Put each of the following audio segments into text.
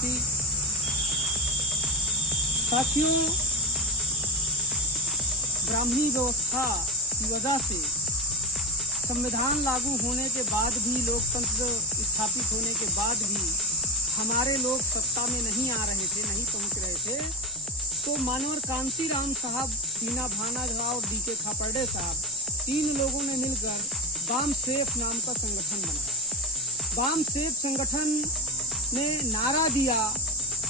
देशवासी, साथियों, ब्राह्मणी व्यवस्था की वजह से संविधान लागू होने के बाद भी, लोकतंत्र स्थापित होने के बाद भी हमारे लोग सत्ता में नहीं आ रहे थे, नहीं पहुंच रहे थे। तो मानवर कांतीराम साहब, दीना भाना और डीके खापर्डे साहब, 3 लोगों ने मिलकर वाम सेफ नाम का संगठन बनाया। वाम सेफ संगठन ने नारा दिया,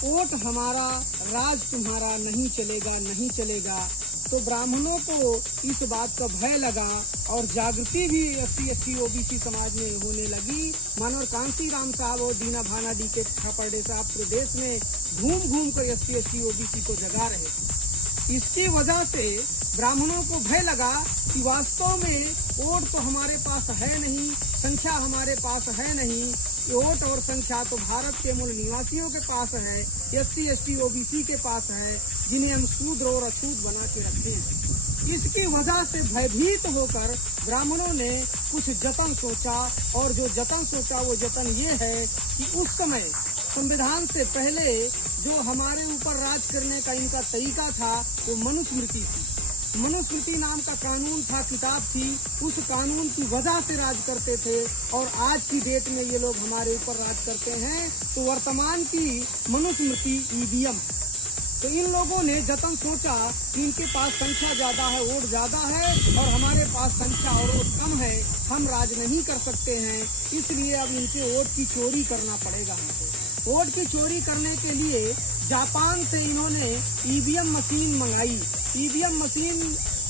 वोट हमारा, राज तुम्हारा, नहीं चलेगा, नहीं चलेगा। तो ब्राह्मणों को इस बात का भय लगा और जागृति भी SC OBC समाज में होने लगी। मानवर कांतीराम साहब और दीना भाना डीके खापर्डे साहब प्रदेश में घूम घूम कर SC OBC को जगा रहे थे। इसकी वजह से ब्राह्मणों को भय लगा कि वास्तव में वोट तो हमारे पास है नहीं, संख्या हमारे पास है नहीं, वोट और संख्या तो भारत के मूल निवासियों के पास है, SC OBC के पास है, जिन्हें हम शूद्र और अछूत बना के रखते हैं। इसकी वजह से भयभीत होकर ब्राह्मणों ने कुछ जतन सोचा, और जो जतन सोचा वो जतन ये है कि उस समय संविधान से पहले जो हमारे ऊपर राज करने का इनका तरीका था वो मनुस्मृति थी। मनुस्मृति नाम का कानून था, किताब थी, उस कानून की वजह से राज करते थे। और आज की डेट में ये लोग हमारे ऊपर राज करते हैं। तो वर्तमान की मनुस्मृति EVM। तो इन लोगों ने जतन सोचा कि इनके पास संख्या ज्यादा है, वोट ज्यादा है, और हमारे पास संख्या और वोट कम है, हम राज नहीं कर सकते हैं, इसलिए अब इनके वोट की चोरी करना पड़ेगा हमको। वोट की चोरी करने के लिए जापान से इन्होंने EVM मशीन मंगाई। EVM मशीन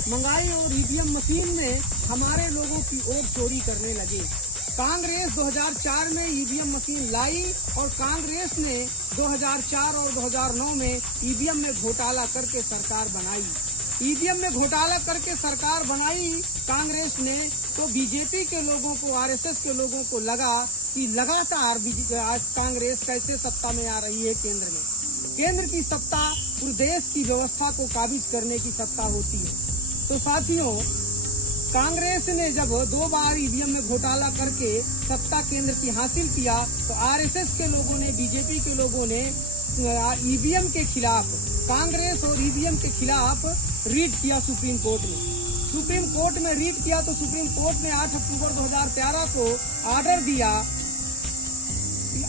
मंगाई और EVM मशीन में हमारे लोगों की वोट चोरी करने लगे। कांग्रेस 2004 में EVM मशीन लाई और कांग्रेस ने 2004 और 2009 में EVM में घोटाला करके सरकार बनाई। EVM में घोटाला करके सरकार बनाई कांग्रेस ने, तो बीजेपी के लोगों को, RSS के लोगों को लगा कि लगातार आज कांग्रेस कैसे सत्ता में आ रही है केंद्र में। केंद्र की सत्ता पूरे देश की व्यवस्था को काबिज करने की सत्ता होती है। तो साथियों, कांग्रेस ने जब 2 बार EVM में घोटाला करके सत्ता केंद्र की हासिल किया, तो RSS के लोगों ने, बीजेपी के लोगों ने EVM के खिलाफ, कांग्रेस और EVM के खिलाफ रीट किया सुप्रीम कोर्ट में। सुप्रीम कोर्ट में रीट किया तो सुप्रीम कोर्ट ने 8 अक्टूबर 2013 को ऑर्डर दिया,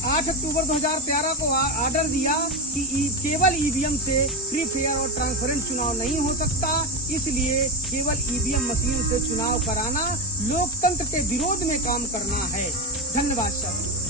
8 अक्टूबर 2013 को ऑर्डर दिया कि केवल EVM से फ्री, फेयर और ट्रांसपेरेंट चुनाव नहीं हो सकता, इसलिए केवल EVM मशीन से चुनाव कराना लोकतंत्र के विरोध में काम करना है। धन्यवाद साथियों।